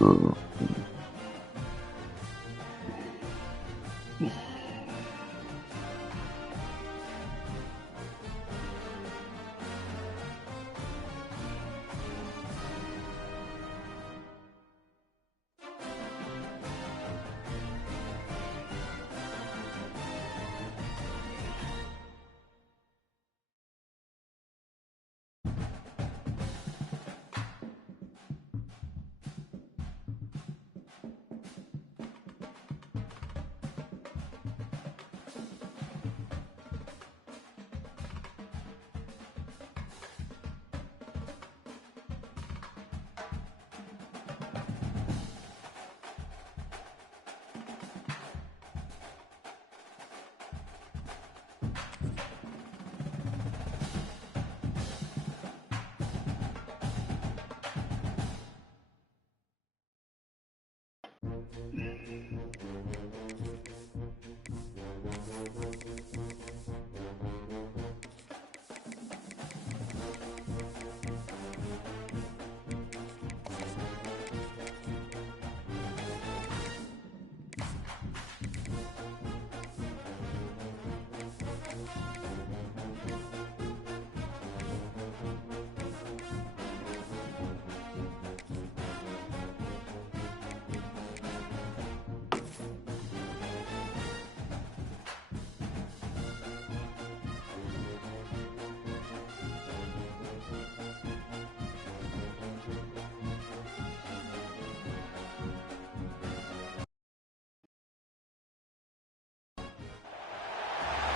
Uh,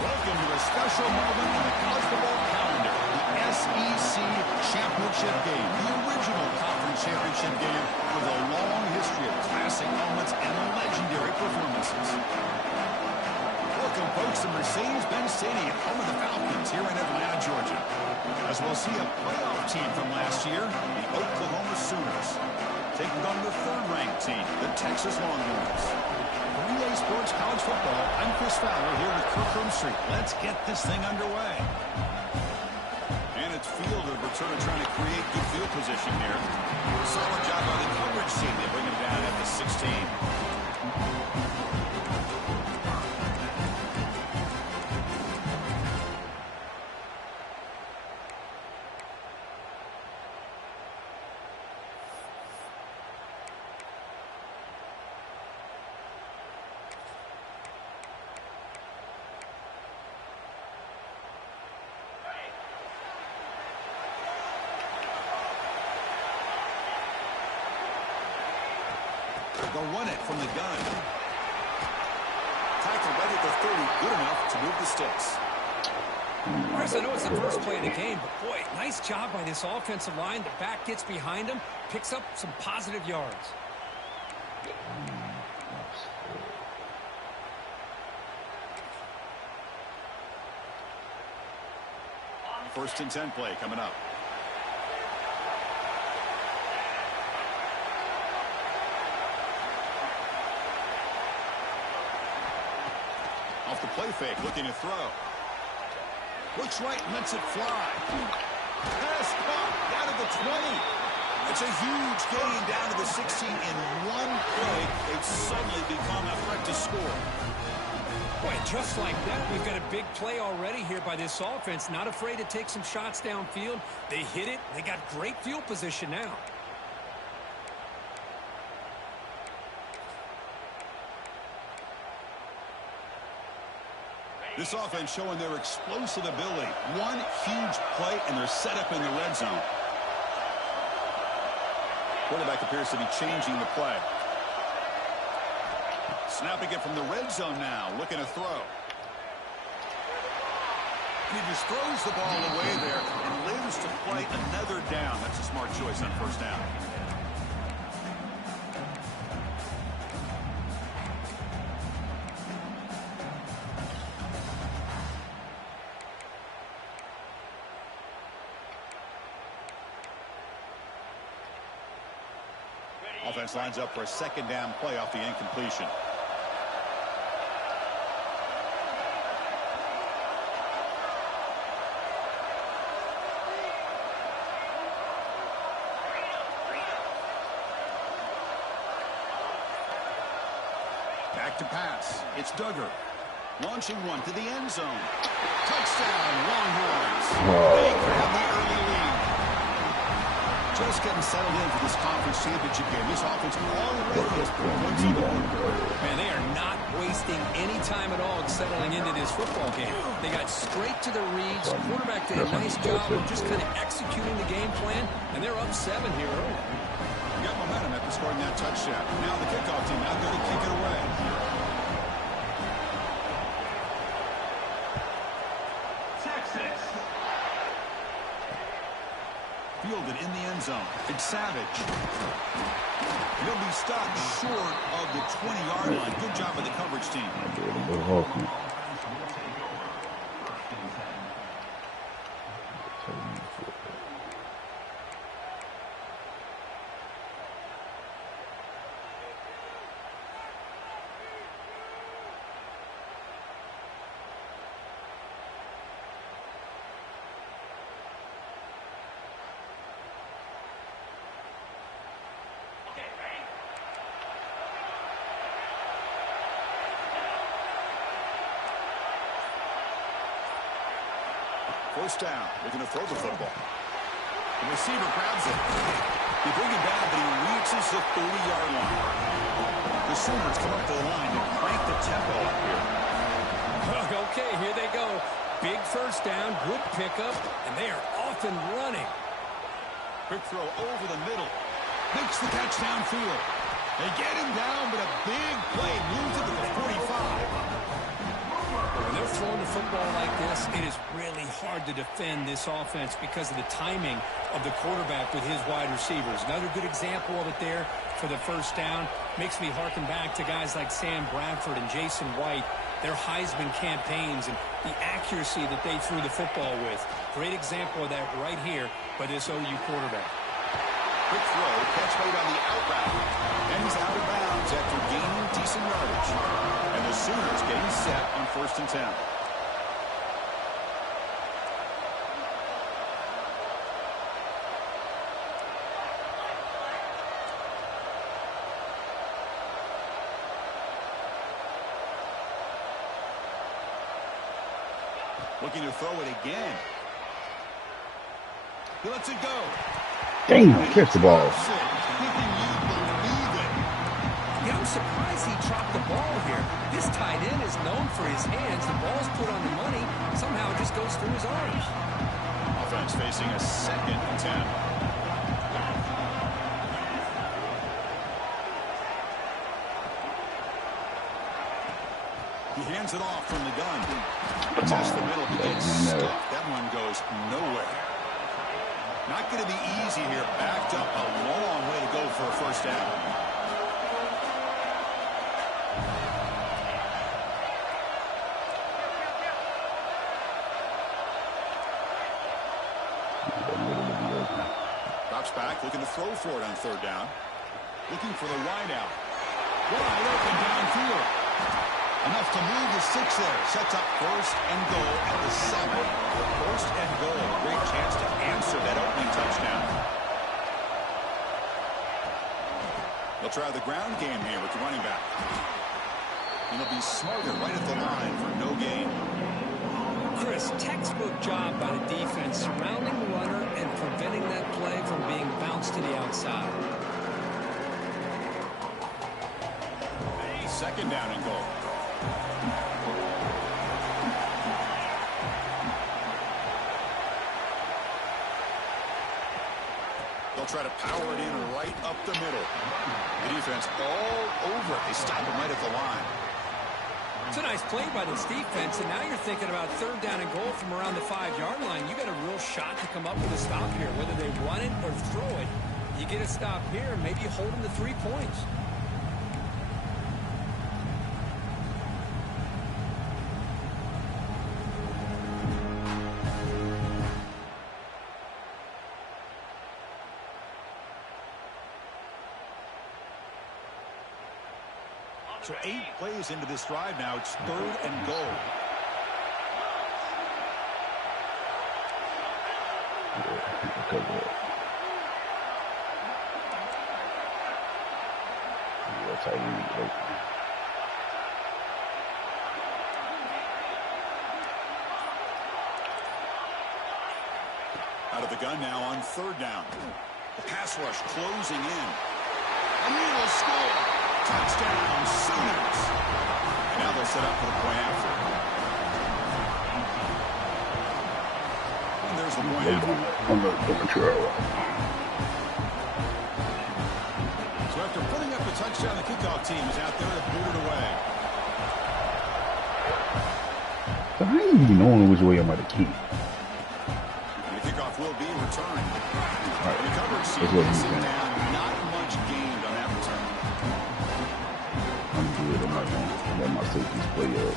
Welcome to a special moment in the college football calendar, the SEC Championship Game, the original conference championship game with a long history of classic moments and legendary performances. Welcome, folks, to Mercedes-Benz Stadium, home of the Falcons here in Atlanta, Georgia. As we'll see a playoff team from last year, the Oklahoma Sooners, taking on the third-ranked team, the Texas Longhorns. Relay Sports College Football. I'm Chris Fowler here with Kirk Herbstreit. Let's get this thing underway. And it's fielder return trying to create good field position here. Solid job by the coverage team. They bring him down at the 16. They'll run it from the gun. Tackle right at the 30, good enough to move the sticks. Chris, I know it's the first play of the game, but boy, nice job by this offensive line. The back gets behind him, picks up some positive yards. First and 10 play coming up. Off the play fake, looking to throw. Looks right, lets it fly. Pass caught, down to the 20. It's a huge gain down to the 16 in one play. They've suddenly become a threat to score. Boy, just like that, we've got a big play already here by this offense. Not afraid to take some shots downfield. They hit it. They got great field position now. This offense showing their explosive ability. One huge play, and they're set up in the red zone. Quarterback appears to be changing the play. Snapping it from the red zone now, looking to throw. He just throws the ball away there and lives to play another down. That's a smart choice on first down. Offense lines up for a second down play off the incompletion. back to pass. It's Duggar. Launching one to the end zone. Touchdown, Longhorns. They grab the early lead. Just getting settled in for this conference championship game. This offense already has points on the board. Man, they are not wasting any time at all settling into this football game. They got straight to the reads. Quarterback did a nice job of just kind of executing the game plan, and they're up 7 here early. Got momentum after scoring that touchdown. Now the kickoff team now going to kick it away. Fielded in the end zone. It's Savage. He'll be stopped short of the 20-yard line. Good job by the coverage team. First down. They're going to throw the football. The receiver grabs it. They bring him down, but he reaches the 30-yard line. The Sooners come up to the line to crank the tempo up here. Okay, here they go. Big first down, good pickup, and they are off and running. Quick throw over the middle. Makes the catch downfield. They get him down, but a big play moves it to the 45. When they're throwing the football like this, it is really hard to defend this offense because of the timing of the quarterback with his wide receivers. Another good example of it there for the first down. Makes me harken back to guys like Sam Bradford and Jason White, their Heisman campaigns and the accuracy that they threw the football with. Great example of that right here by this OU quarterback. Quick throw, catch made on the out route. And he's out of bounds after gaining decent yardage. And the Sooners getting set on 1st and 10. Looking to throw it again. He lets it go. Damn, catch the ball. Yeah, I'm surprised he dropped the ball here. This tight end is known for his hands. The ball's put on the money. Somehow it just goes through his arms. Offense facing a 2nd and 10. He hands it off from the gun. Test the middle. He gets stuck. That one goes nowhere. Not going to be easy here. Backed up a long way to go for a first down. Drops back, looking to throw for it on 3rd down. Looking for the wide out. Wide open downfield. Enough to move the 6 there. Sets up 1st and goal at the 7. 1st and goal. A great chance to answer that opening touchdown. They'll try the ground game here with the running back. And they'll be smarter right at the line for no gain. Chris, textbook job by the defense surrounding the runner and preventing that play from being bounced to the outside. 2nd down and goal. They'll try to power it in right up the middle. The defense all over it. They stop him right at the line. It's a nice play by this defense, and now you're thinking about 3rd down and goal from around the 5-yard line. You got a real shot to come up with a stop here. Whether they run it or throw it, you get a stop here, maybe you hold them to 3 points. So 8 plays into this drive now. It's 3rd and goal. That's how you gun now on 3rd down. The pass rush closing in. And he will score. Touchdown, Sooners. And now they'll set up for the point after. And there's the point after. So after putting up the touchdown, the kickoff team is out there to boot it away. So I ain't even knowing which way I'm about to kick. And the kickoff will be returned. Right. The coverage That's seems what to I'm sit saying. down. Not much gained on that return. I'm good. I'm not going to let my safeties play up.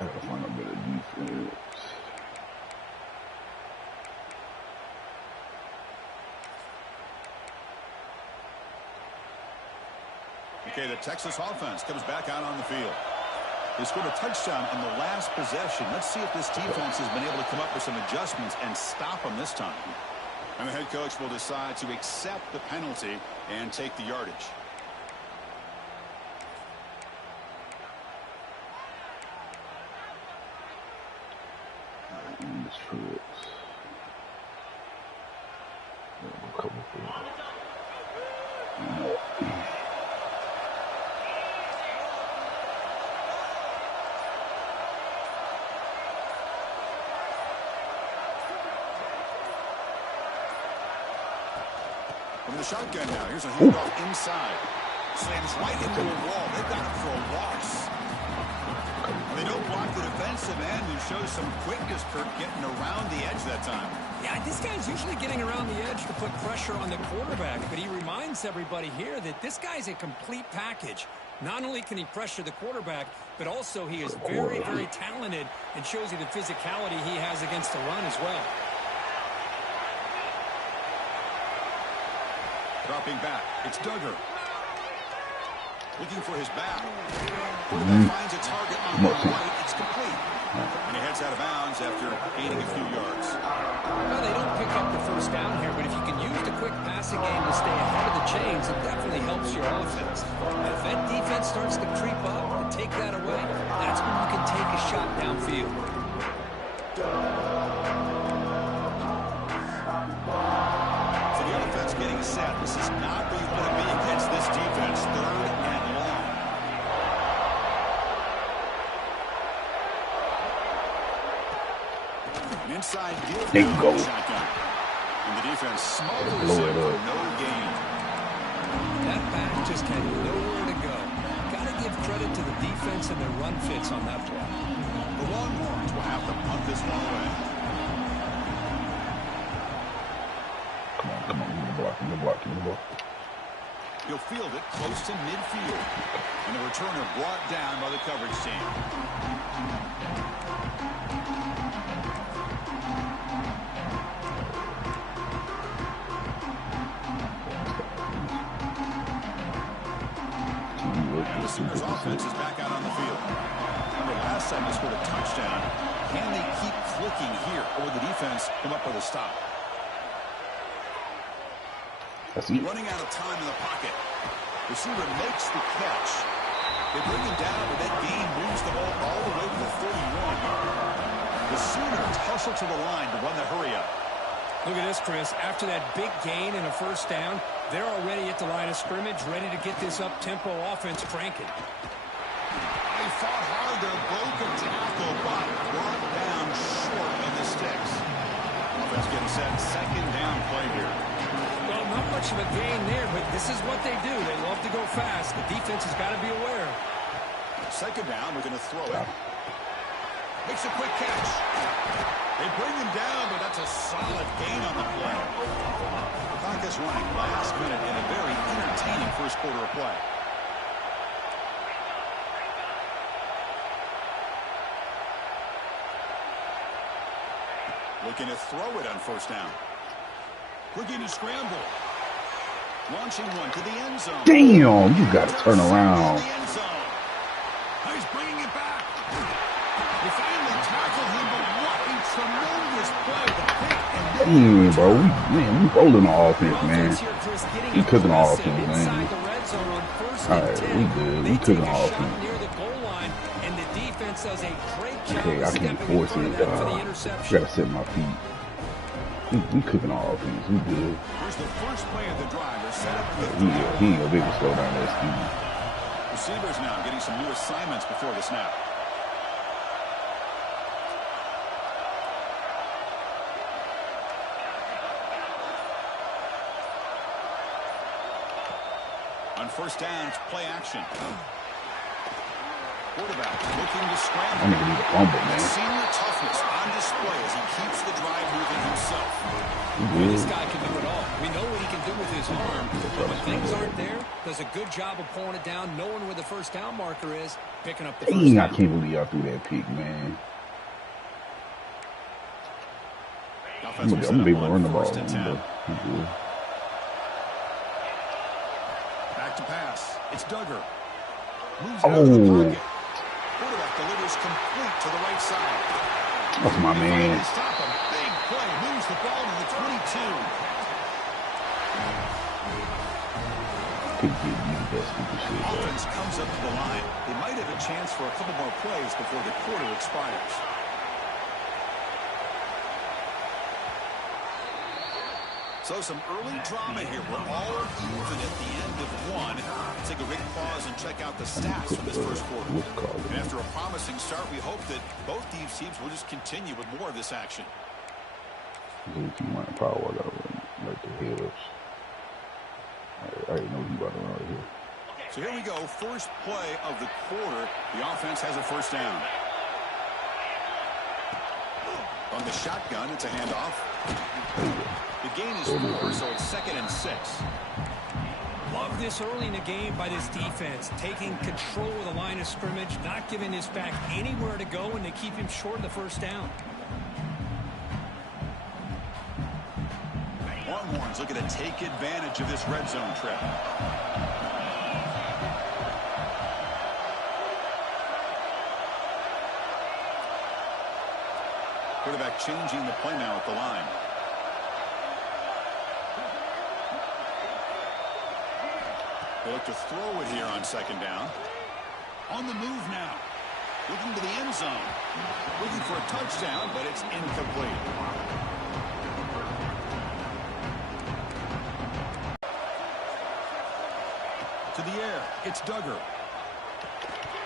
I gotta find a better defense. Okay, the Texas offense comes back out on the field. They scored a touchdown on the last possession. Let's see if this defense has been able to come up with some adjustments and stop them this time. And the head coach will decide to accept the penalty and take the yardage. From the shotgun now, here's a handoff inside. Slams right into a wall. They've got it for a loss. They don't block the defensive end and show some quickness, Kirk, getting around the edge that time. Yeah, this guy's usually getting around the edge to put pressure on the quarterback, but he reminds everybody here that this guy's a complete package. Not only can he pressure the quarterback, but also he is very, very talented and shows you the physicality he has against the run as well. Dropping back, it's Duggar. Looking for his back. Finds a target on the right. It's complete. And he heads out of bounds after gaining a few yards. Well, they don't pick up the first down here, but if you can use the quick passing game to stay ahead of the chains, it definitely helps your offense. And if that defense starts to creep up and take that away, that's when you can take a shot downfield. So the offense getting set. This is not where you want to be against this defense. 3rd and long. An inside deal. There you go. Shotgun. And the defense smothers it for no gain. That back just had nowhere to go. Got to give credit to the defense and their run fits on that play. The Longhorns will have to punt this one away. Come on, give me the block. He'll field it close to midfield. And the returner brought down by the coverage team. And the Sooners offense is back out on the field. Remember last time they scored a touchdown. Can they keep clicking here? Or will the defense come up with a stop? Running out of time in the pocket. Receiver makes the catch. They bring him down, but that gain moves the ball all the way to the 31. The Sooners hustle to the line to run the hurry up. Look at this, Chris. After that big gain and a first down, they're already at the line of scrimmage, ready to get this up-tempo offense cranking. They fought hard there, broke a tackle, but brought down short of the sticks. Offense getting set, 2nd down play here. Well, not much of a gain there, but this is what they do. They love to go fast. The defense has got to be aware. 2nd down, we're going to throw it. Makes a quick catch. They bring him down, but that's a solid gain on the play. Clock is running last minute in a very entertaining first quarter of play. Looking to throw it on 1st down. Looking to scramble. Launching one to the end zone. Damn, you got to turn around. He's bringing it back. They finally tackled him, but what a tremendous play. The pick and Damn, bro. We rolling the offense, man. We cooking the offense, man. Inside the red zone on first All and right, 10. we good. They We take cooking a all shot people. near the goal line, and the defense does a great job Okay, I of can't stepping in force front it. of that for the interception. Gotta set my feet. We cooking all offense. We good. Here's the first play of the drive. They're set up for the He ain't gonna be able to slow down that speed. receivers now getting some new assignments before the snap. On first down, it's play action. Quarterback looking to scramble. I'm gonna need a fumble, man. Senior toughness on display as he keeps the drive moving himself. This guy can do it all. We know what he can do with his arm, but when things aren't there, does a good job of pulling it down, knowing where the first down marker is, picking up the first Dang, I down. can't believe I threw that pick, man. I'm gonna be able to run the ball. First and 10. Back to pass. It's Duggar. Moves out of the pocket. Quarterback delivers complete to the right side. That's my man. Stop him. Big play. Moves the ball to the 22. Can't get you that stupid shit, bro. Offense comes up to the line. They might have a chance for a couple more plays before the quarter expires. So some early drama here. We're all even at the end of one. Take a big pause and check out the stats from this first quarter. And after a promising start, we hope that both these teams will just continue with more of this action. Power like the heads. I already know he about to run right here. So here we go. First play of the quarter. The offense has a first down. On the shotgun, it's a handoff. The gain is 4, so it's 2nd and 6. Love this early in the game by this defense, taking control of the line of scrimmage, not giving this back anywhere to go, and they keep him short of the first down. Longhorns looking to take advantage of this red zone trip. Quarterback changing the play now at the line. They look to throw it here on 2nd down. On the move now. Looking to the end zone. Looking for a touchdown, but it's incomplete. To the air. It's Duggar.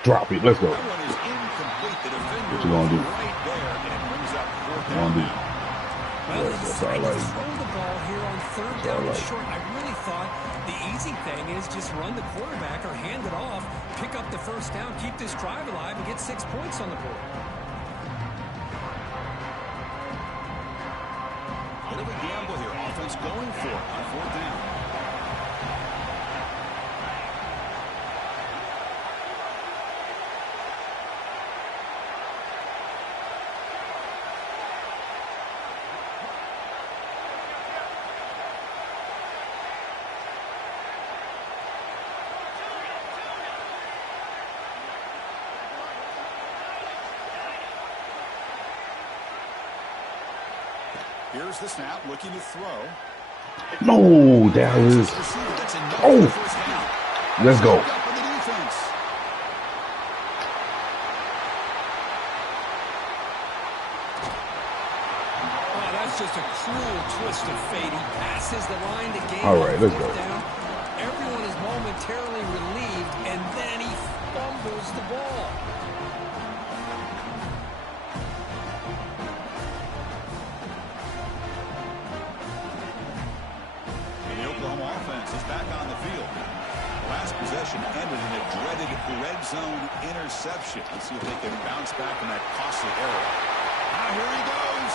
Drop it. Let's go. That one is incomplete. The defender What you gonna do? right there, and it brings up 4th What you down gonna do? now. Well, they That's decided all to right. throw the ball here on 3rd down and short. I really thought the easy thing is just run the quarterback or hand it off, pick up the first down, keep this drive alive, and get 6 points on the board. Bit of a gamble here. Offense going for it on 4th down. Here's the snap, looking to throw. No, Dallas. That's enough Oh. for the first down. Let's go. Up on the defense. Oh, that's just a cruel twist of fate. He passes the line to gain All right, let's 4th go. down. Everyone is momentarily relieved, and then he fumbles the ball. And the Oklahoma offense is back on the field. Last possession ended in a dreaded red zone interception. Let's see if they can bounce back from that costly error. Now here he goes.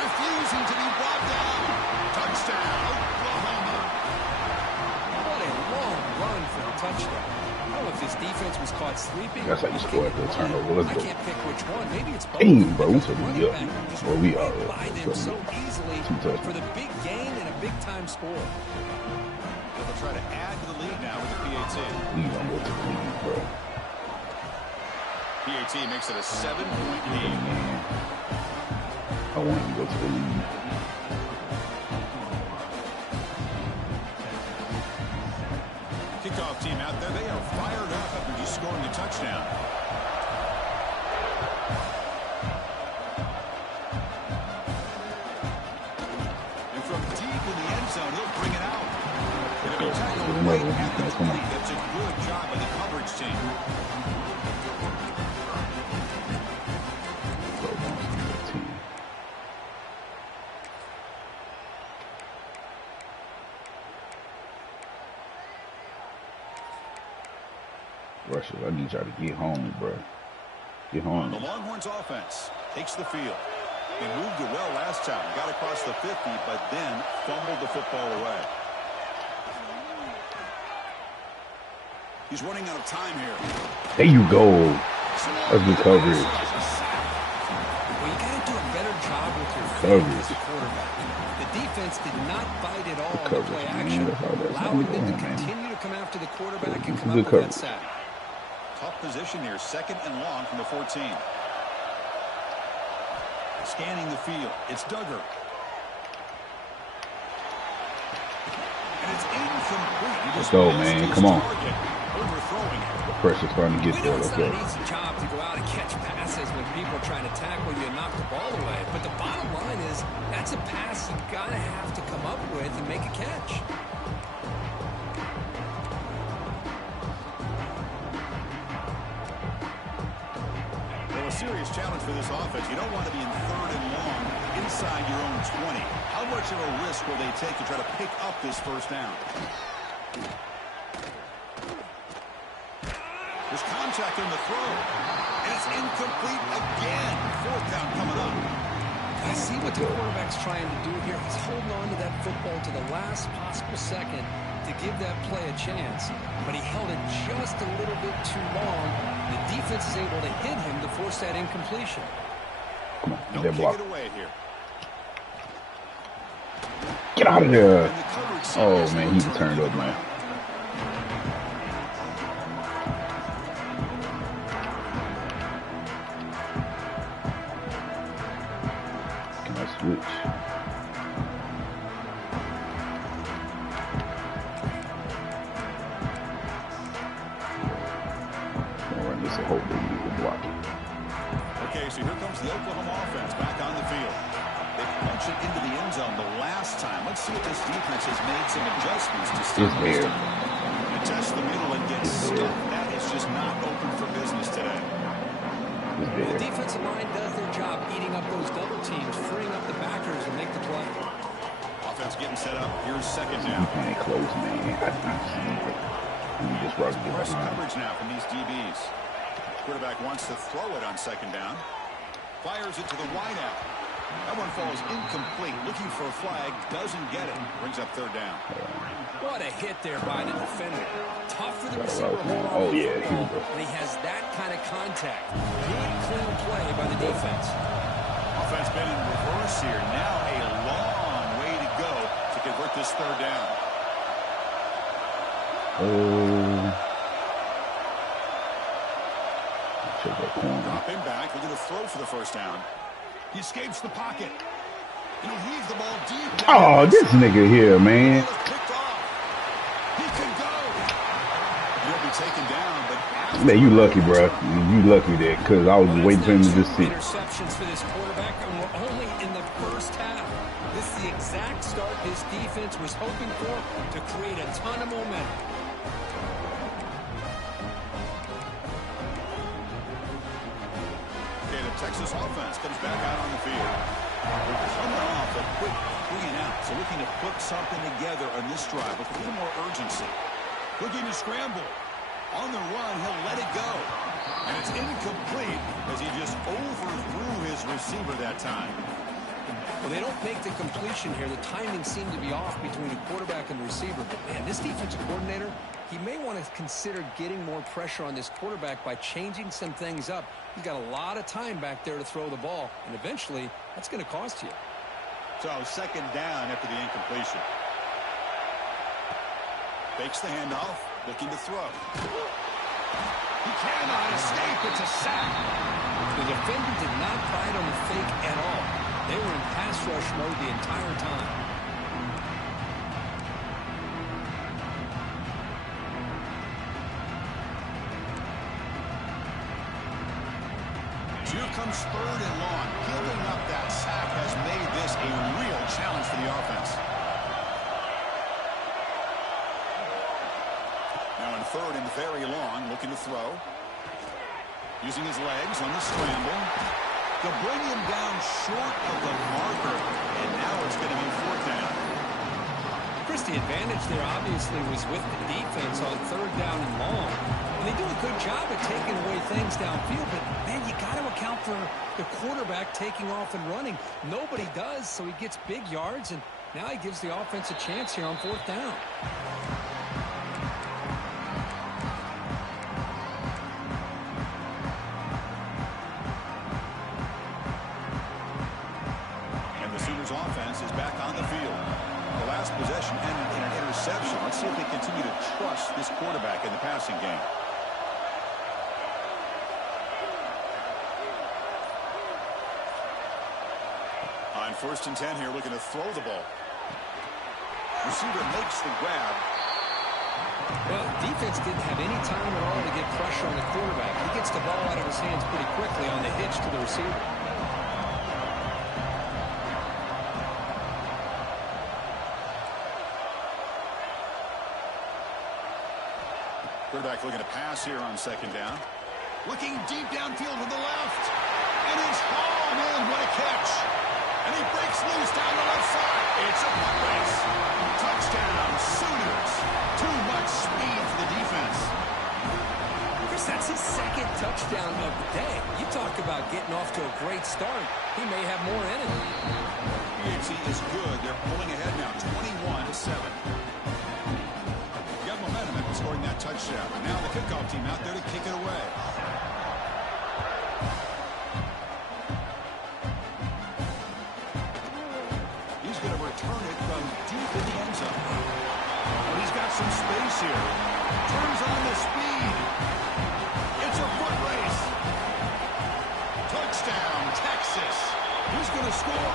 Refusing to be brought down. Touchdown, Oklahoma. What a long run for the touchdown. I don't know if this defense was caught sleeping. That's how you score after a turnover. Let's I go. can't pick which one. Maybe it's both. Dang, bro, we Because took the me running up. back just Well, we ran are. by them so easily Two touchdowns. for the big gain and a big-time score. They'll try to add to the lead now with the PAT. We gonna go to the lead, bro. PAT makes it a 7-point lead. Man, I want him to go to the lead. out there. They are fired up after just scoring a touchdown. And from deep in the end zone, he'll bring it out. It'll be tackled right at the 20. That's a good job by the coverage team. Russia, I need y'all to get home, bro. Get home. The Longhorns offense takes the field. They moved it well last time. Got across the 50, but then fumbled the football away. He's running out of time here. There you go. That's good coverage. Well, you got to do a better job with your coverage as a quarterback. The defense did not bite at all the on the play action, allowing them to continue to come after the quarterback and come up with that sack. Tough position here, 2nd and long from the 14. Scanning the field, it's Duggar. And it's incomplete. Let's go, man. Come on. Overthrowing. The pressure's starting to get there. Let's go. It's not an easy job to go out and catch passes when people are trying to tackle you and knock the ball away. But the bottom line is that's a pass you've got to have to come up with and make a catch. Well, a serious challenge for this offense. You don't want to be in 3rd and long inside your own 20. How much of a risk will they take to try to pick up this first down? There's contact in the throw. And it's incomplete again. 4th down coming up. I see what the quarterback's trying to do here. He's holding on to that football to the last possible second to give that play a chance. But he held it just a little bit too long. The defense is able to hit him to force that incompletion. Come on, No get blocked. kick it away here. Get out of there. And the coverage team Oh, has man, no he turned up, man. Can I switch? This a whole big block. Okay, so here comes the Oklahoma offense back on the field. They punch it into the end zone the last time. Let's see if this defense has made some adjustments to stop this. They test the middle and get stuck. That is just not open for business today. The defensive line does their job eating up those double teams, freeing up the backers and make the play. Offense getting set up. Here's 2nd down. Playing close, man. Just Press coverage now from these DBs. Quarterback wants to throw it on 2nd down. Fires it to the wideout. That one falls incomplete. Looking for a flag. Doesn't get it. Brings up 3rd down. What a hit there by the defender. Tough for the receiver to hold on. Oh, yeah. And he has that kind of contact. Good, clean play by the defense. Offense been in reverse here. Now a long way to go to convert this 3rd down. Drop him back. Looking to throw for the 1st down. He escapes the pocket. And he'll heave the ball deep. Oh, this nigga here, man. He could go. He'll be taken down, but Man, you lucky, bro. You lucky there, because I was waiting for him to just sit. Interceptions for this quarterback, and we're only in the first half. This is the exact start this defense was hoping for to create a ton of momentum. Okay, the Texas offense comes back out on the field. They're coming off a quick 3 and out, so looking to put something together on this drive with a little more urgency. Looking to scramble. On the run, he'll let it go. And it's incomplete as he just overthrew his receiver that time. Well, they don't make the completion here. The timing seemed to be off between the quarterback and the receiver. But, man, this defensive coordinator, he may want to consider getting more pressure on this quarterback by changing some things up. He's got a lot of time back there to throw the ball, and eventually that's going to cost you. So 2nd down after the incompletion. Fakes the handoff, looking to throw. He cannot escape. It's a sack. The defender did not bite on the fake at all. They were in pass rush mode the entire time. Here comes 3rd and long. Giving up that sack has made this a real challenge for the offense. Now in 3rd and very long, looking to throw. Using his legs on the scramble. They'll bring him down short of the marker, and now it's going to be 4th down. Chris, the advantage there obviously was with the defense on 3rd down and long. And they do a good job at taking away things downfield, but, man, you got to account for the quarterback taking off and running. Nobody does, so he gets big yards, and now he gives the offense a chance here on 4th down. Offense is back on the field. The last possession ended in an interception. Let's see if they continue to trust this quarterback in the passing game. On 1st and 10 here, looking to throw the ball. Receiver makes the grab. Well, defense didn't have any time at all to get pressure on the quarterback. He gets the ball out of his hands pretty quickly on the hitch to the receiver. Quarterback looking to pass here on 2nd down. Looking deep downfield to the left. And it's hauled in. What a catch. And he breaks loose down the left side. It's a foot race. Touchdown, Sooners. Too much speed for the defense. Chris, that's his 2nd touchdown of the day. You talk about getting off to a great start. He may have more in it. PHC is good. They're pulling ahead now, 21-7. Momentum after scoring that touchdown. Now the kickoff team out there to kick it away. He's going to return it from deep in the end zone. Oh, he's got some space here. Turns on the speed. It's a foot race. Touchdown, Texas. Who's going to score?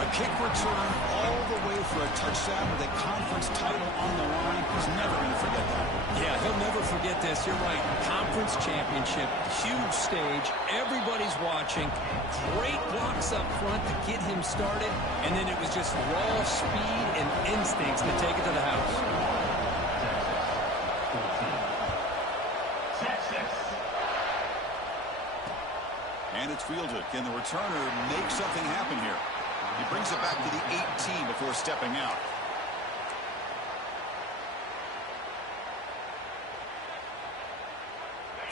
A kick return all the way for a touchdown with a conference title on the line. He's never going to forget that. Yeah, he'll never forget this. You're right. Conference championship, huge stage. Everybody's watching. Great blocks up front to get him started. And then it was just raw speed and instincts to take it to the house. And it's fielded. Can the returner make something happen here? He brings it back to the 18 before stepping out.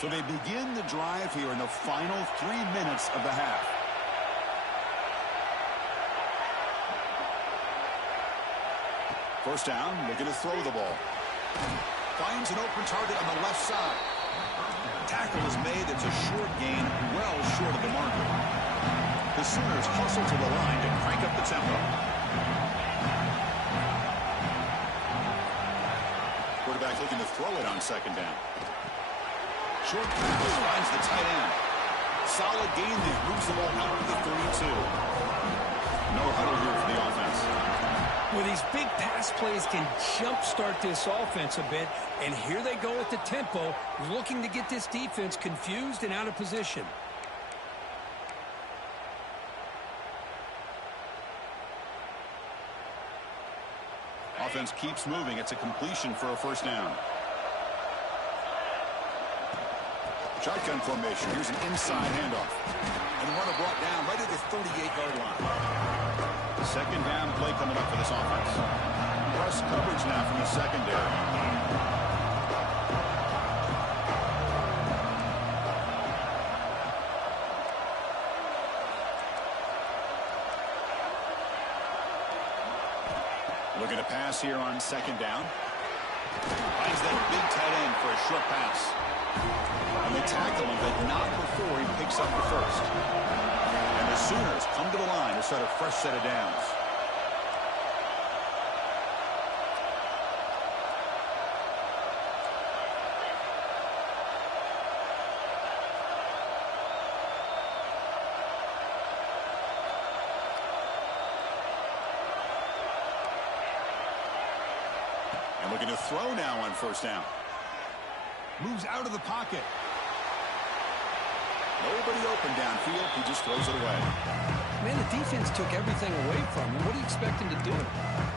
So they begin the drive here in the final 3 minutes of the half. First down, looking to throw the ball. Finds an open target on the left side. Tackle is made. It's a short gain, well short of the marker. The Sooners hustle to the line to crank up the tempo. Quarterback looking to throw it on 2nd down. Short pass finds the tight end. Solid gain there. Moves the ball out to the 32. No huddle here for the offense. Well, these big pass plays can jumpstart this offense a bit, and here they go at the tempo, looking to get this defense confused and out of position. Offense keeps moving. It's a completion for a first down. Shotgun formation. Here's an inside handoff. And the runner brought down right at the 38-yard line. 2nd down play coming up for this offense. Press coverage now from the secondary. Looking to pass here on 2nd down. Finds that big tight end for a short pass. And they tackle him, but not before he picks up the first. And the Sooners come to the line to start a fresh set of downs. And looking to throw now on first down. Moves out of the pocket. Nobody open downfield. He just throws it away. Man, the defense took everything away from him. What do you expect him to do?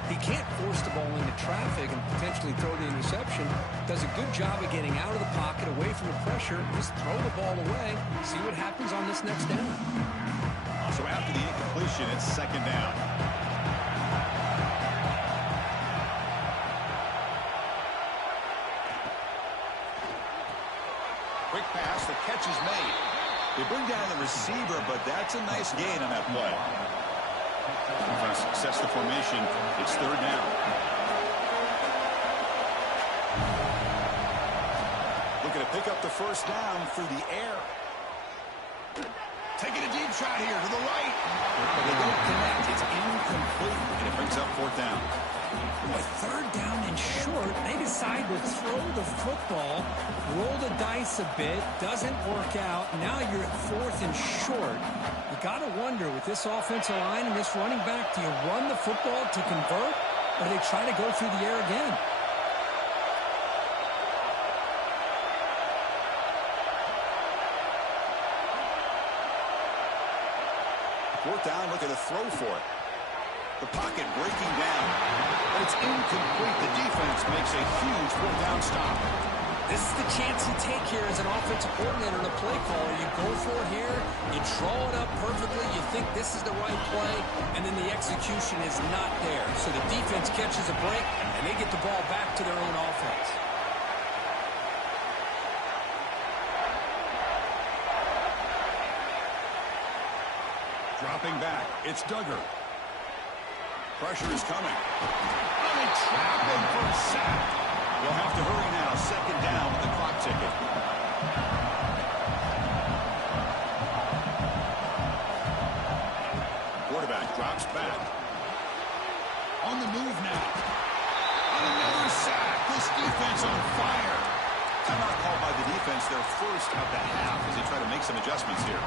He can't force the ball into traffic and potentially throw the interception. Does a good job of getting out of the pocket, away from the pressure. Just throw the ball away. See what happens on this next down. So after the incompletion, it's second down. Quick pass. The catch is made. They bring down the receiver, but that's a nice gain on that play. Defense sets the formation. It's third down. Looking to pick up the first down through the air. Taking a deep shot here to the right. But they don't connect. It's incomplete. And it brings up fourth down. Boy, third down and short. They decide to throw the football, roll the dice a bit, doesn't work out. Now you're at fourth and short. You got to wonder, with this offensive line and this running back, do you run the football to convert, or do they try to go through the air again? Fourth down, look at the throw for it. The pocket breaking down, but it's incomplete. The defense makes a huge fourth down stop. This is the chance you take here as an offensive coordinator and a play caller. You go for it here, you draw it up perfectly, you think this is the right play, and then the execution is not there. So the defense catches a break, and they get the ball back to their own offense. Dropping back, it's Duggar. Pressure is coming. Oh, they trap him for a sack. They'll have to hurry now. Second down with the clock ticking. Quarterback drops back. On the move now. On another sack. This defense on fire. Timeout called by the defense, their first of the half, as they try to make some adjustments here.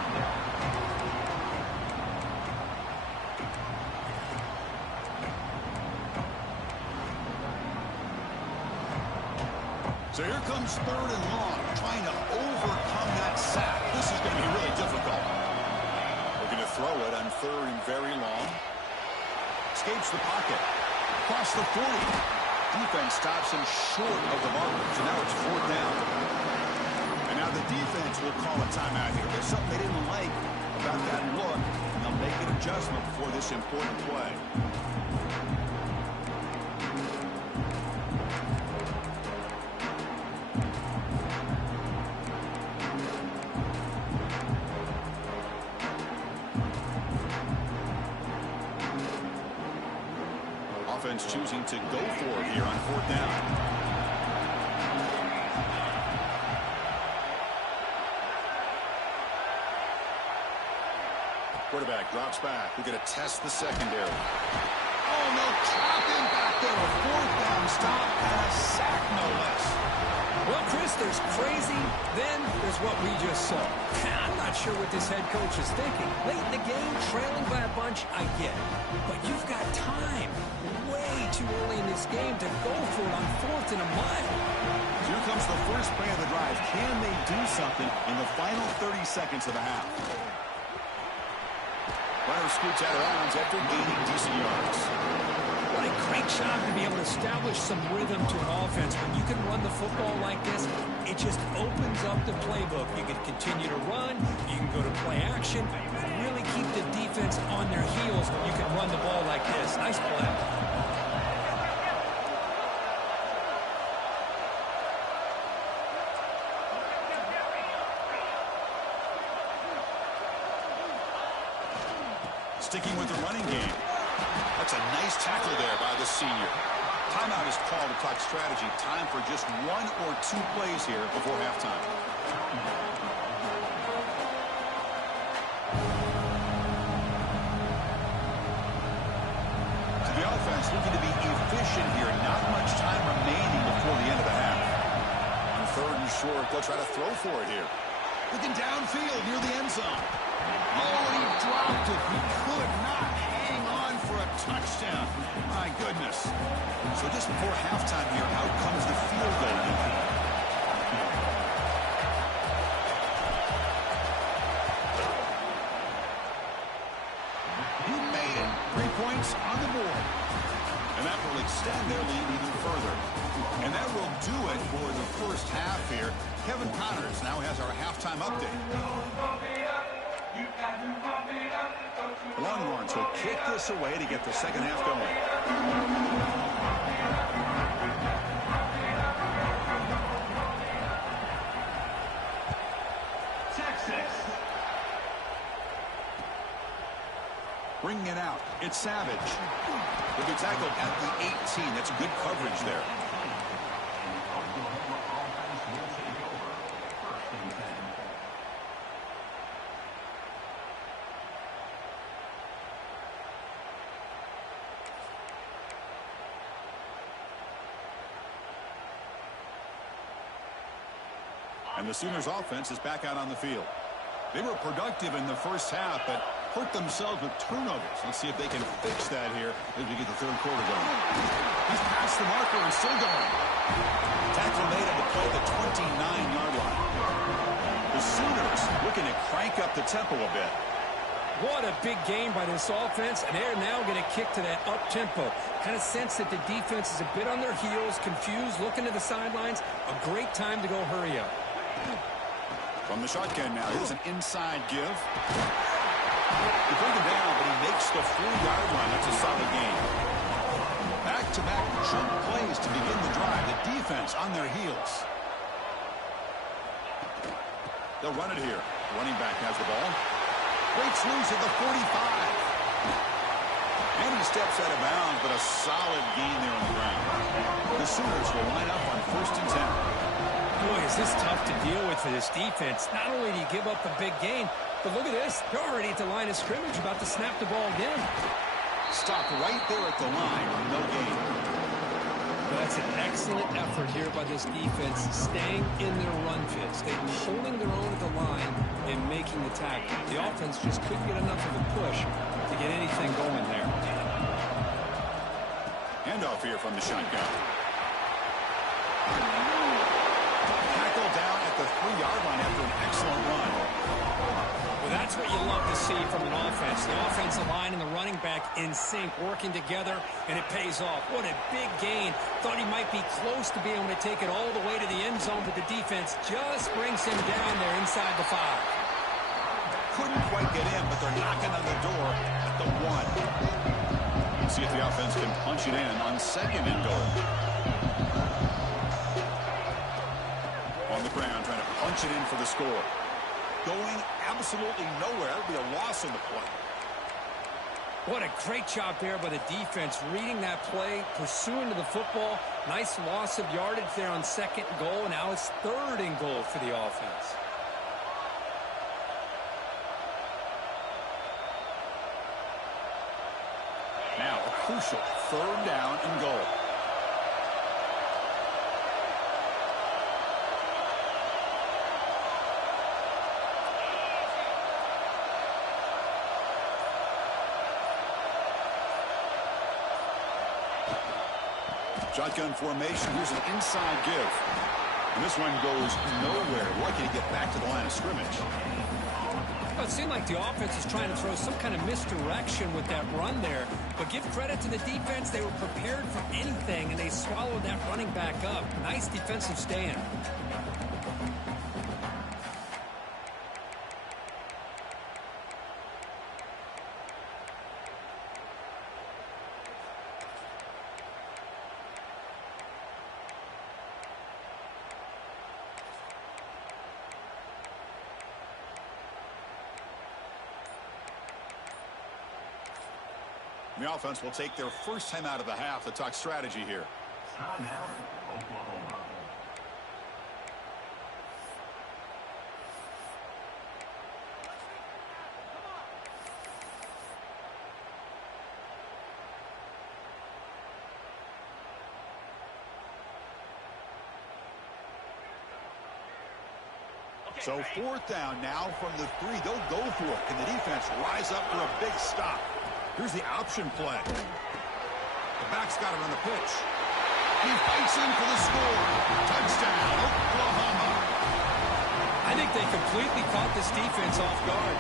So here comes third and long, trying to overcome that sack. This is going to be really difficult. Looking to throw it on third and very long. Escapes the pocket. Across the 40. Defense stops him short of the marker. So now it's fourth down. And now the defense will call a timeout here. There's something they didn't like about that look. And they'll make an adjustment for this important play. Offense choosing to go for it here on fourth down. Quarterback drops back. We're going to test the secondary. Oh, no, trap him back there. A fourth down stop and a sack, no less. Well, Chris, there's crazy, then there's what we just saw. I'm not sure what this head coach is thinking. Late in the game, trailing by a bunch, I get it. But you've got time, way too early in this game, to go for it on fourth and a mile. Here comes the first play of the drive. Can they do something in the final 30 seconds of the half? Runner scoots out of bounds after gaining decent yards. What a great job to be able to establish some rhythm to an offense. When you can run the football like this, it just opens up the playbook. You can continue to run, you can go to play action, and really keep the defense on their heels when you can run the ball like this. Nice play. Sticking with the running game. That's a nice tackle there by the senior. Timeout is called to talk strategy. Time for just one or two plays here before halftime. So the offense looking to be efficient here. Not much time remaining before the end of the half. On third and short, they'll try to throw for it here. Looking downfield near the end zone. Oh, he dropped it. He could not hang on for a touchdown. My goodness. So just before halftime here, out comes the field goal. extend their lead even further. And that will do it for the first half here. Kevin Connors now has our halftime update. The Longhorns will kick this away to get the second half going. Bringing it out, it's Savage. He'll be tackled at the 18. That's good coverage there. And the Sooners offense is back out on the field. They were productive in the first half, but hurt themselves with turnovers. Let's see if they can fix that here as we get the third quarter going. He's past the marker and still going. Tackle made on the play at the 29-yard line. The Sooners looking to crank up the tempo a bit. What a big game by this offense, and they're now going to kick to that up-tempo. Kind of sense that the defense is a bit on their heels, confused, looking to the sidelines. A great time to go hurry up. From the shotgun now, here's an inside give. He brings him down, but he makes the 4-yard line. That's a solid game. Back-to-back chunk plays to begin the drive. The defense on their heels. They'll run it here. Running back has the ball. Breaks loose at the 45. And he steps out of bounds, but a solid gain there on the ground. The Sooners will line up on 1st and 10. Boy, is this tough to deal with for this defense. Not only do you give up a big gain, but look at this. They're already at the line of scrimmage, about to snap the ball again. Stopped right there at the line. No gain. That's an excellent effort here by this defense, staying in their run fits. They're holding their own at the line and making the tackle. The offense just couldn't get enough of a push to get anything going there. Handoff here from the shotgun. Down at the 3-yard line after an excellent run. Well, that's what you love to see from an offense. The offensive line and the running back in sync, working together, and it pays off. What a big gain. Thought he might be close to being able to take it all the way to the end zone, but the defense just brings him down there inside the 5. Couldn't quite get in, but they're knocking on the door at the 1. See if the offense can punch it in on 2nd and goal. On the ground, trying to punch it in for the score. Going absolutely nowhere. It'll be a loss on the play. What a great job there by the defense, reading that play, pursuing to the football. Nice loss of yardage there on 2nd and goal. Now it's 3rd and goal for the offense. Now a crucial 3rd down and goal. Shotgun formation. Here's an inside give. And this one goes nowhere. Lucky to get back to the line of scrimmage. Well, it seemed like the offense is trying to throw some kind of misdirection with that run there. But give credit to the defense. They were prepared for anything, and they swallowed that running back up. Nice defensive stand. The offense will take their first time out of the half to talk strategy here. So 4th down now from the 3. They'll go for it. Can the defense rise up for a big stop? Here's the option play. The back's got it on the pitch. He fights in for the score. Touchdown, Oklahoma. I think they completely caught this defense off guard.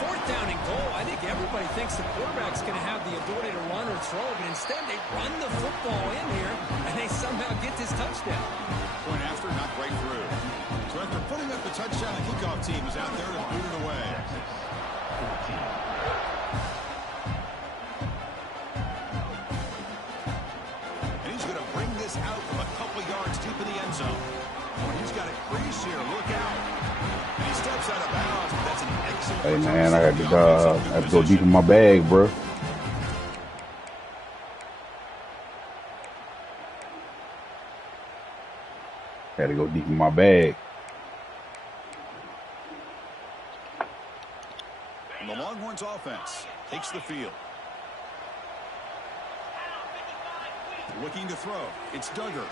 Fourth down and goal. I think everybody thinks the quarterback's going to have the ability to run or throw, but instead they run the football in here, and they somehow get this touchdown. Point after, not quite through. So after putting up the touchdown, the kickoff team is out there to boot it away. And he's going to bring this out from a couple yards deep in the end zone. Oh, he's got a crease here. Look out. And he steps out of bounds, but that's an excellent. Hey, man, I had to go deep in my bag, bro. Had to go deep in my bag. And the Longhorns offense takes the field. Looking to throw. It's Duggar.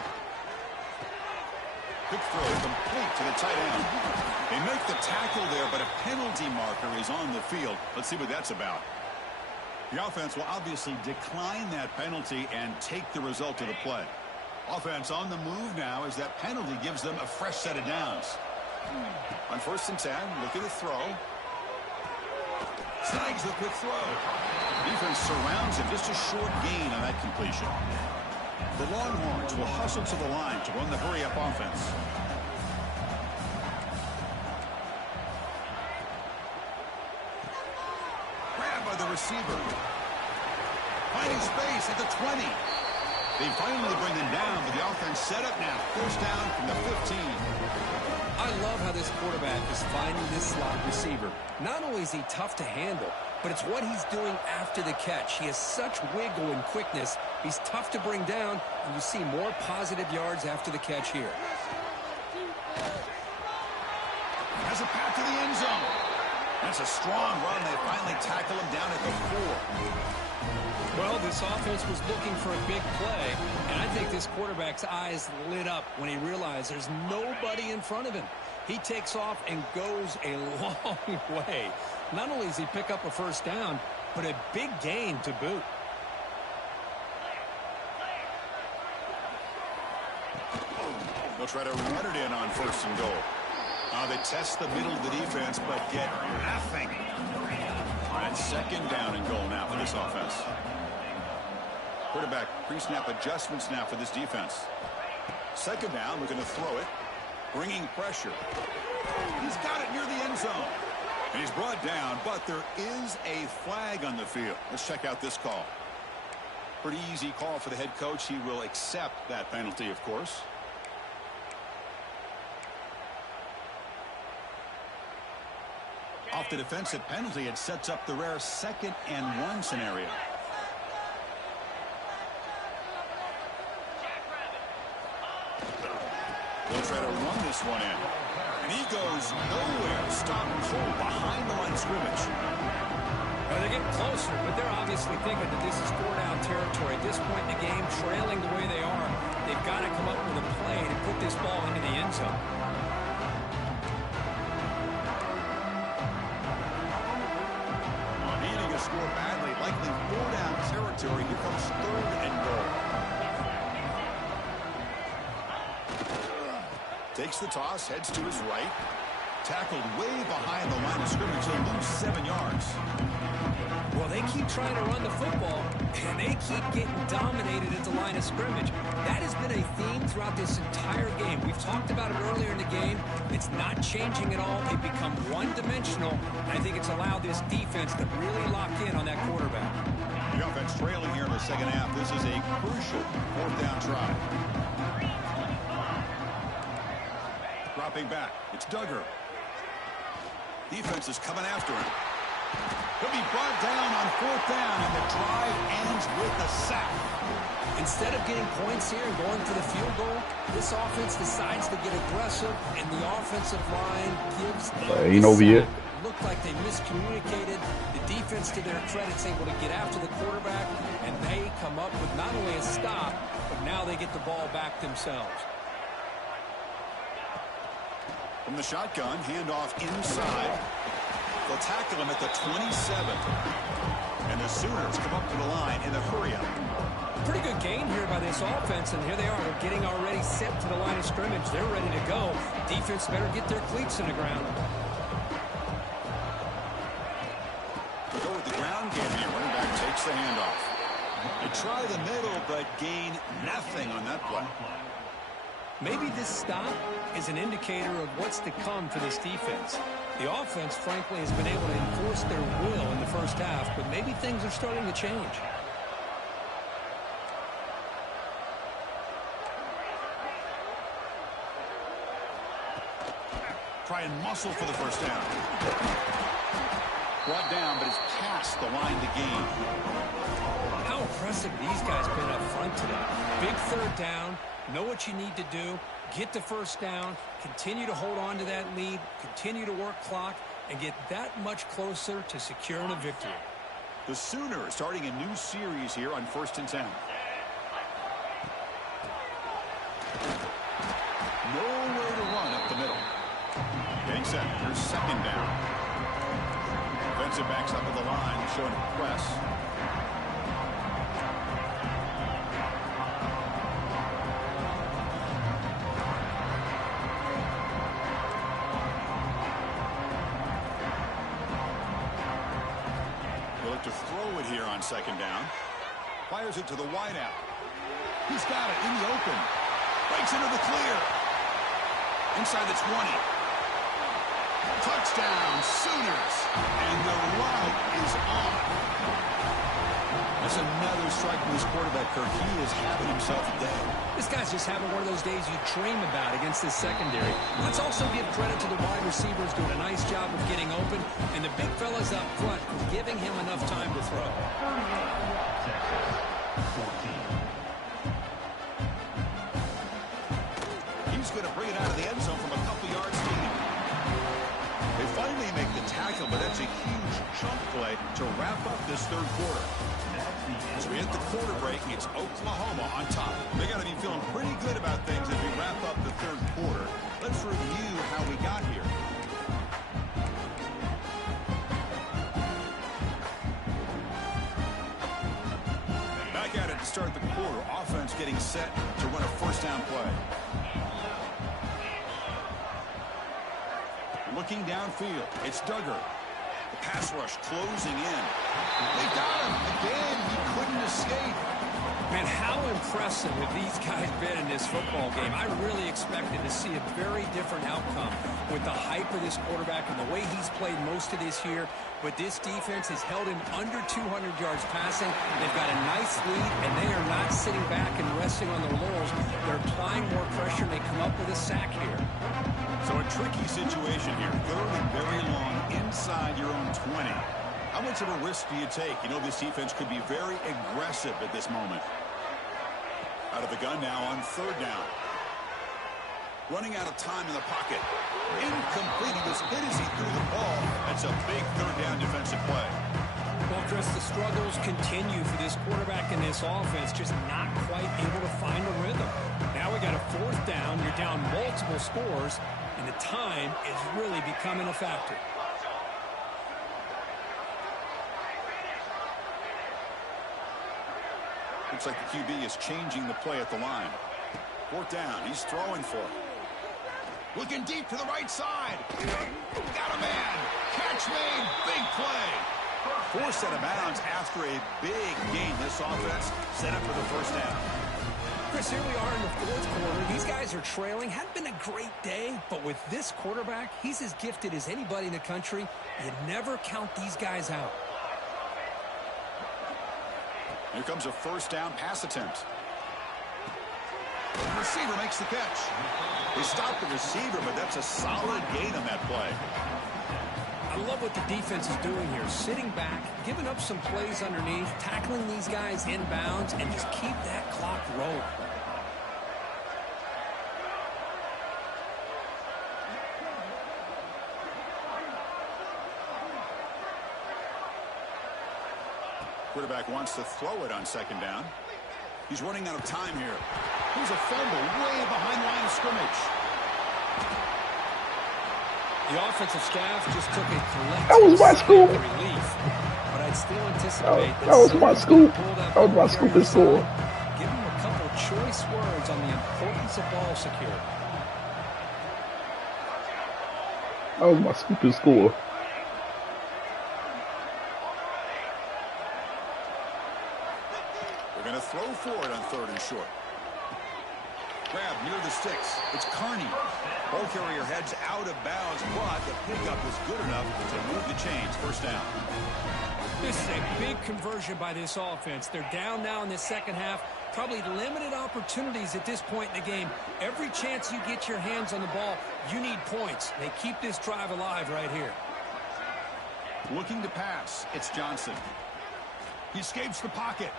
Quick throw complete to the tight end. They make the tackle there, but a penalty marker is on the field. Let's see what that's about. The offense will obviously decline that penalty and take the result of the play. Offense on the move now as that penalty gives them a fresh set of downs. On 1st and 10, looking to throw. Snags the quick throw. Defense surrounds him. Just a short gain on that completion. The Longhorns will hustle to the line to run the hurry-up offense. Grabbed by the receiver. Finding space at the 20. They finally bring them down, but the offense set up now. First down from the 15. I love how this quarterback is finding this slot receiver. Not only is he tough to handle, but it's what he's doing after the catch. He has such wiggle and quickness. He's tough to bring down, and you see more positive yards after the catch here. Has a path to the end zone. That's a strong run. They finally tackle him down at the 4. Well, this offense was looking for a big play, and I think this quarterback's eyes lit up when he realized there's nobody in front of him. He takes off and goes a long way. Not only does he pick up a first down, but a big gain to boot. They'll try to run it in on 1st and goal. They test the middle of the defense, but get nothing. And 2nd down and goal now for this offense. Quarterback pre-snap adjustments now for this defense. 2nd down, we're going to throw it. Bringing pressure. He's got it near the end zone. And he's brought down, but there is a flag on the field. Let's check out this call. Pretty easy call for the head coach. He will accept that penalty, of course. Off the defensive penalty, it sets up the rare 2nd and 1 scenario. They'll try to run this one in. And he goes nowhere. Stop and hold behind the line of scrimmage. Well, they're getting closer, but they're obviously thinking that this is 4-down territory. At this point in the game, trailing the way they are, they've got to come up with a play to put this ball into the end zone. Needing a score badly, likely 4-down territory. Here comes 3rd and goal. Takes the toss, heads to his right. Tackled way behind the line of scrimmage. He'll lose 7 yards. Well, they keep trying to run the football, and they keep getting dominated at the line of scrimmage. That has been a theme throughout this entire game. We've talked about it earlier in the game. It's not changing at all. They've become one-dimensional, and I think it's allowed this defense to really lock in on that quarterback. The offense trailing here in the 2nd half. This is a crucial 4th down try. Dropping back. It's Duggar. Defense is coming after him. He'll be brought down on 4th down, and the drive ends with a sack. Instead of getting points here and going for the field goal, this offense decides to get aggressive, and the offensive line gives them ain't over yet. Looked like they miscommunicated. The defense, to their credit, is able to get after the quarterback, and they come up with not only a stop, but now they get the ball back themselves. From the shotgun, handoff inside. They'll tackle him at the 27. And the Sooners come up to the line in the hurry-up. pretty good gain here by this offense, and here they are. They're getting already set to the line of scrimmage. They're ready to go. Defense better get their cleats in the ground. We go with the ground game here. Running back takes the handoff. They try the middle, but gain nothing on that play. Maybe this stop is an indicator of what's to come for this defense. The offense, frankly, has been able to enforce their will in the first half, but maybe things are starting to change. Try and muscle for the first down. Brought down, but it's past the line to gain. How impressive these guys been up front today. Big third down. Know what you need to do. Get the first down. Continue to hold on to that lead. Continue to work clock and get that much closer to securing a victory. The Sooners starting a new series here on 1st and 10. Nowhere to run up the middle. Getting set. Here's 2nd down. Defensive backs up at the line, showing a press. They look to throw it here on 2nd down. Fires it to the wideout. He's got it in the open. Breaks into the clear. Inside the 20. Touchdown, Sooners. And the ride is on. That's another strike from this quarterback, Kirk. He is having himself a day. This guy's just having one of those days you dream about against this secondary. Let's also give credit to the wide receivers doing a nice job of getting open, and the big fellas up front for giving him enough time to throw. He's going to bring it out of the end zone from a couple yards deep. They finally make the tackle, but that's a huge chunk play to wrap up this third quarter. As we hit the quarter break, it's Oklahoma on top. They got to be feeling pretty good about things as we wrap up the third quarter. Let's review how we got here. Back at it to start the quarter. Offense getting set to run a first down play. Looking downfield, it's Duggar. The pass rush closing in. They got him again. He couldn't escape. Man, how impressive have these guys been in this football game? I really expected to see a very different outcome with the hype of this quarterback and the way he's played most of this year. But this defense has held him under 200 yards passing. They've got a nice lead, and they are not sitting back and resting on their laurels. They're applying more pressure, and they come up with a sack here. So a tricky situation here. 3rd and very long inside your own 20. How much of a risk do you take? You know this defense could be very aggressive at this moment. Out of the gun now on 3rd down. Running out of time in the pocket. Incomplete. He was hit as he threw the ball. That's a big 3rd down defensive play. Well, Chris, the struggles continue for this quarterback in this offense, just not quite able to find a rhythm. Now we got a 4th down. You're down multiple scores, and the time is really becoming a factor. Looks like the QB is changing the play at the line. 4th down. He's throwing for it. Looking deep to the right side. Got a man. Catch made. Big play. Forced out of bounds after a big gain. This offense set up for the first down. Chris, here we are in the 4th quarter. These guys are trailing. Hadn't been a great day, but with this quarterback, he's as gifted as anybody in the country. You never count these guys out. Here comes a first down pass attempt. The receiver makes the catch. They stopped the receiver, but that's a solid gain on that play. I love what the defense is doing here. Sitting back, giving up some plays underneath, tackling these guys in bounds, and just keep that clock rolling. Quarterback wants to throw it on 2nd down. He's running out of time here. Here's a fumble way behind the line of scrimmage. The offensive staff just took a collective That was my scoop. relief, but I'd still anticipate That was my scoop. That was my scoop and score. choice words on the importance of ball security. Oh, my stupid score. They're going to throw for it on 3rd and short. Grab near the sticks. It's Carney. Ball carrier heads out of bounds, but the pickup is good enough to move the chains. First down. This is a big conversion by this offense. They're down now in the second half. Probably limited opportunities at this point in the game. Every chance you get your hands on the ball, you need points. They keep this drive alive right here. Looking to pass. It's Johnson. He escapes the pocket.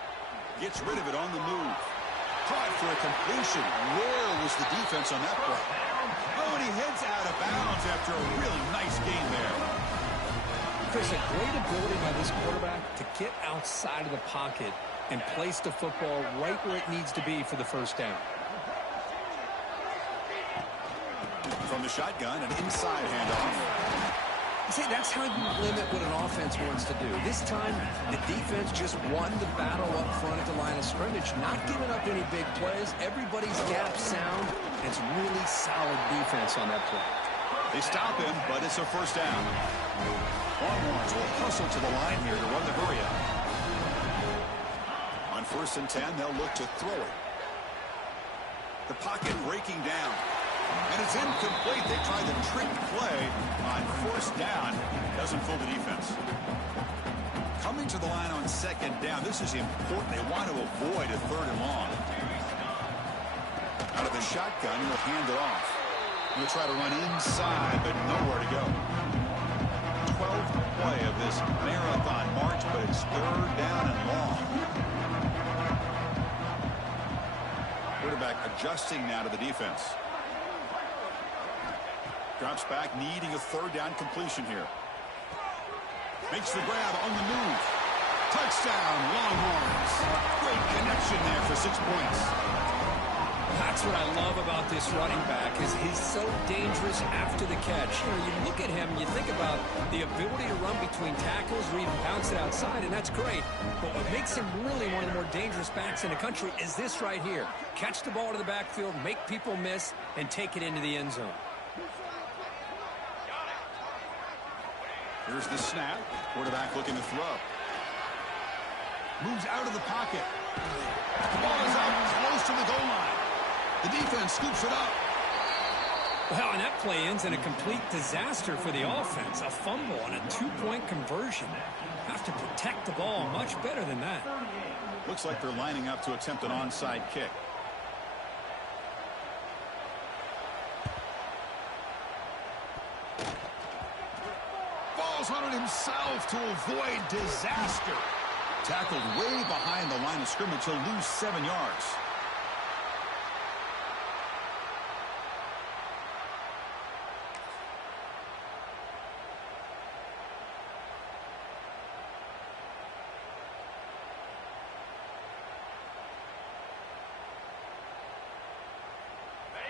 Gets rid of it on the move. Caught for a completion. Where was the defense on that play? Oh, and he heads out of bounds after a really nice gain there. Chris, a great ability by this quarterback to get outside of the pocket and place the football right where it needs to be for the first down. From the shotgun, an inside handoff. See, that's how you limit what an offense wants to do. This time, the defense just won the battle up front at the line of scrimmage, not giving up any big plays. Everybody's gap sound. It's really solid defense on that play. They stop him, but it's a first down. Longhorns will hustle to the line here to run the hurry up. On 1st and 10, they'll look to throw it. The pocket breaking down. And it's incomplete. They tried the trick play on 1st down. Doesn't fool the defense. Coming to the line on 2nd down. This is important. They want to avoid a 3rd and long. Out of the shotgun, he'll hand it off. He'll try to run inside, but nowhere to go. 12th play of this marathon march, but it's 3rd down and long. Quarterback adjusting now to the defense. Drops back, needing a 3rd down completion here. Makes the grab on the move. Touchdown, Longhorns. Great connection there for 6 points. That's what I love about this running back is he's so dangerous after the catch. You know, you look at him, you think about the ability to run between tackles or even bounce it outside, and that's great. But what makes him really one of the more dangerous backs in the country is this right here. Catch the ball to the backfield, make people miss, and take it into the end zone. Here's the snap. Quarterback looking to throw. Moves out of the pocket. The ball is out close to the goal line. The defense scoops it up. Well, and that play ends in a complete disaster for the offense. A fumble and a 2-point conversion. Have to protect the ball much better than that. Looks like they're lining up to attempt an onside kick. Falls on it himself to avoid disaster. Tackled way behind the line of scrimmage. He'll lose 7 yards.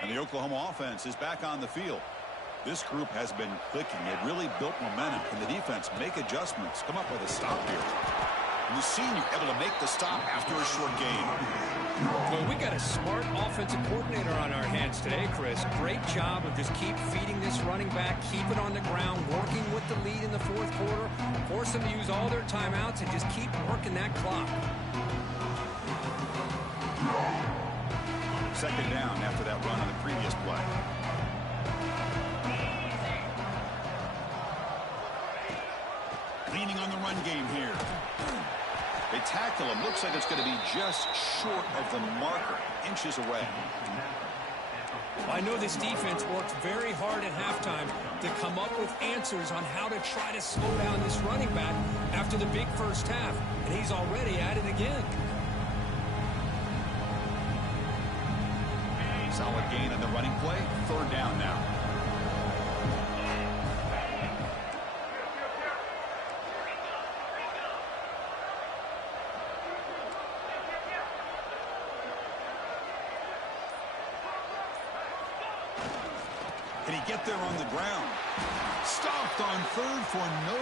And the Oklahoma offense is back on the field. This group has been clicking. It really built momentum. Can the defense make adjustments? Come up with a stop here. And the senior able to make the stop after a short gain. Well, we got a smart offensive coordinator on our hands today, Chris. Great job of just keep feeding this running back, keep it on the ground, working with the lead in the 4th quarter, force them to use all their timeouts, and just keep working that clock. 2nd down after that run on the previous play. Leaning on the run game here. They tackle him. Looks like it's going to be just short of the marker. Inches away. I know this defense worked very hard at halftime to come up with answers on how to try to slow down this running back after the big first half. And he's already at it again. Solid gain on the running play. 3rd down now. Can he get there on the ground? Stopped on 3rd for no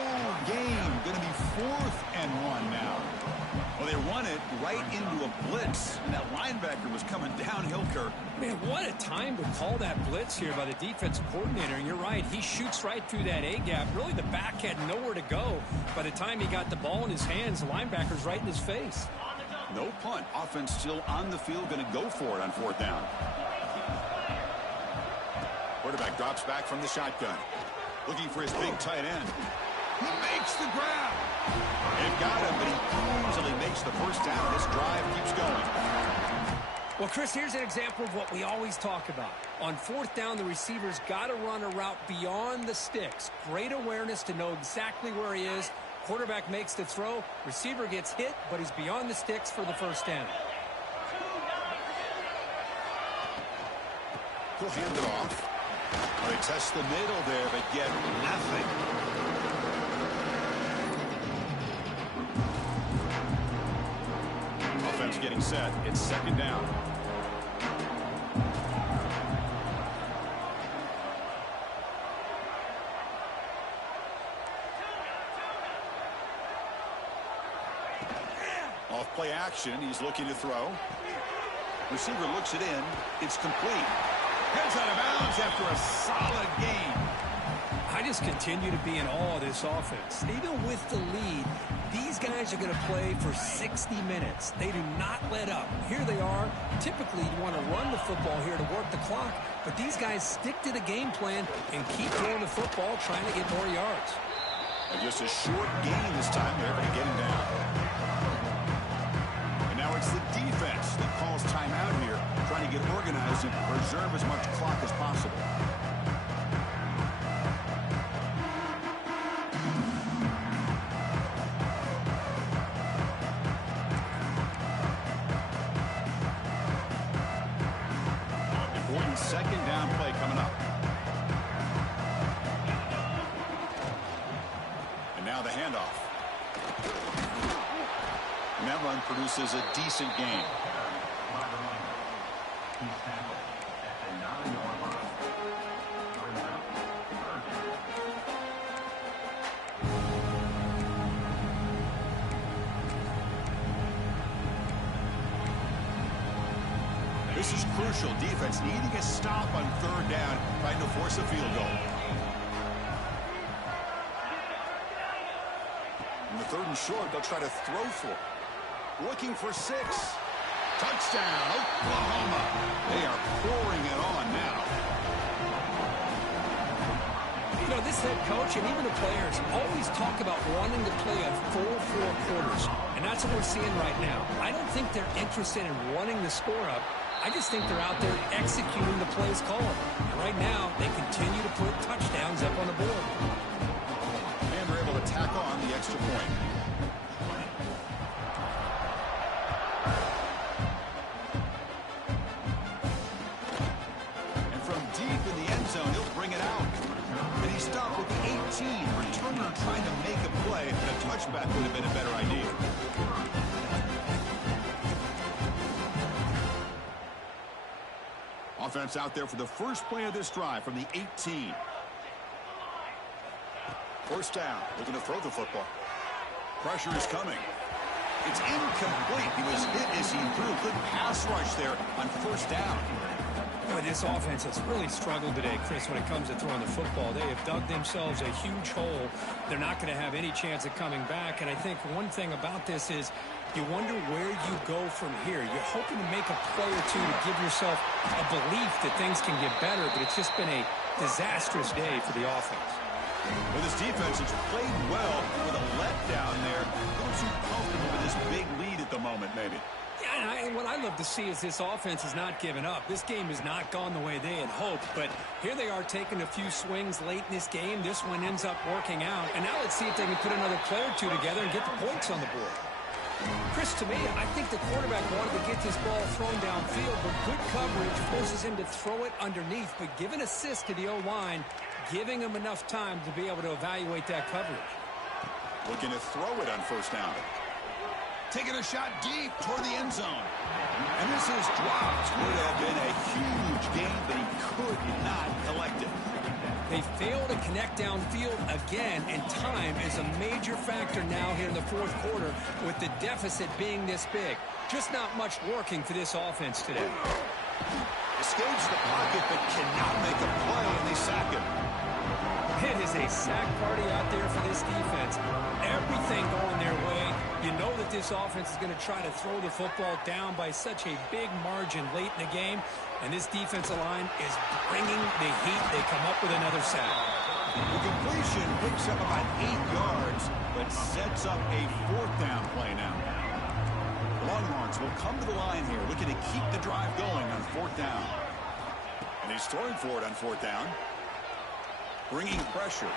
gain. Going to be 4th and 1 now. Well, they run it right into a blitz, and that linebacker was coming downhill, Kirk. Man, what a time to call that blitz here by the defensive coordinator. And you're right, he shoots right through that A-gap. Really, the back had nowhere to go. By the time he got the ball in his hands, the linebacker's right in his face. No punt. Offense still on the field, going to go for it on 4th down. Quarterback drops back from the shotgun. Looking for his big tight end. He makes the grab. They've got him, but he easily makes the first down. This drive keeps going. Well, Chris, here's an example of what we always talk about. On 4th down, the receiver's got to run a route beyond the sticks. Great awareness to know exactly where he is. Quarterback makes the throw. Receiver gets hit, but he's beyond the sticks for the first down. He'll hand it off. They test the middle there, but get nothing. Offense getting set. It's 2nd down. Off play action. He's looking to throw. Receiver looks it in. It's complete. Heads out of bounds after a solid game. I just continue to be in awe of this offense. Even with the lead, these guys are going to play for 60 minutes. They do not let up. Here they are. Typically, you want to run the football here to work the clock, but these guys stick to the game plan and keep throwing the football, trying to get more yards. And just a short gain this time. They're going to get him down. And now it's the defense that calls timeout here, trying to get organized and preserve as much clock as possible. Important 2nd down play coming up. And now the handoff. And that run produces a decent gain. This is crucial. Defense needing a stop on 3rd down, trying to force a field goal. In the 3rd and short, they'll try to throw for it. Looking for 6. Touchdown, Oklahoma. They are pouring it on now. You know, this head coach and even the players always talk about wanting to play a full 4 quarters, and that's what we're seeing right now. I don't think they're interested in running the score up. I just think they're out there executing the plays called. And right now, they continue to put touchdowns up on the board. And they're able to tack on the extra point. And from deep in the end zone, he'll bring it out. And he stopped with the 18. Returner trying to make a play, but a touchback would have been a better idea. Offense out there for the first play of this drive from the 18. 1st down. Looking to throw the football. Pressure is coming. It's incomplete. He was hit as he threw. Good pass rush there on 1st down. Boy, this offense has really struggled today, Chris, when it comes to throwing the football. They have dug themselves a huge hole. They're not going to have any chance of coming back. And I think one thing about this is you wonder where you go from here. You're hoping to make a play or two to give yourself a belief that things can get better, but it's just been a disastrous day for the offense. Well, this defense has played well with a letdown there. A little too comfortable with this big lead at the moment, maybe. Yeah, and what I love to see is this offense has not given up. This game has not gone the way they had hoped, but here they are taking a few swings late in this game. This one ends up working out, and now let's see if they can put another play or two together and get the points on the board. Chris, to me, I think the quarterback wanted to get this ball thrown downfield, but good coverage forces him to throw it underneath. But give an assist to the O-line, giving him enough time to be able to evaluate that coverage. Looking to throw it on 1st down. Taking a shot deep toward the end zone. And this is dropped. Would have been a huge gain, but he could not collect it. They fail to connect downfield again, and time is a major factor now here in the fourth quarter with the deficit being this big. Just not much working for this offense today. Escapes the pocket but cannot make a play, and they sack him. It is a sack party out there for this defense. Everything going their way. You know that this offense is going to try to throw the football down by such a big margin late in the game. And this defensive line is bringing the heat. They come up with another sack. The completion picks up about 8 yards, but sets up a fourth down play now. Longhorns will come to the line here, looking to keep the drive going on fourth down. And he's throwing for it on fourth down. Bringing pressure.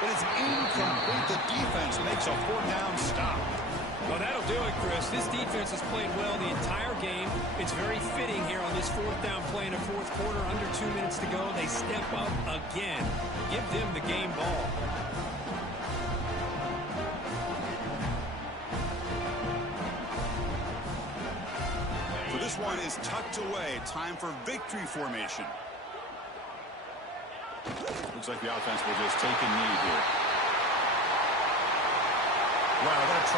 But it's incomplete. The defense makes a fourth down stop. Well, that'll do it, Chris. This defense has played well the entire game. It's very fitting here on this fourth down play in the fourth quarter. Under 2 minutes to go. They step up again. Give them the game ball. So this one is tucked away. Time for victory formation. Looks like the offense will just take a knee here. Wow, what a tremendous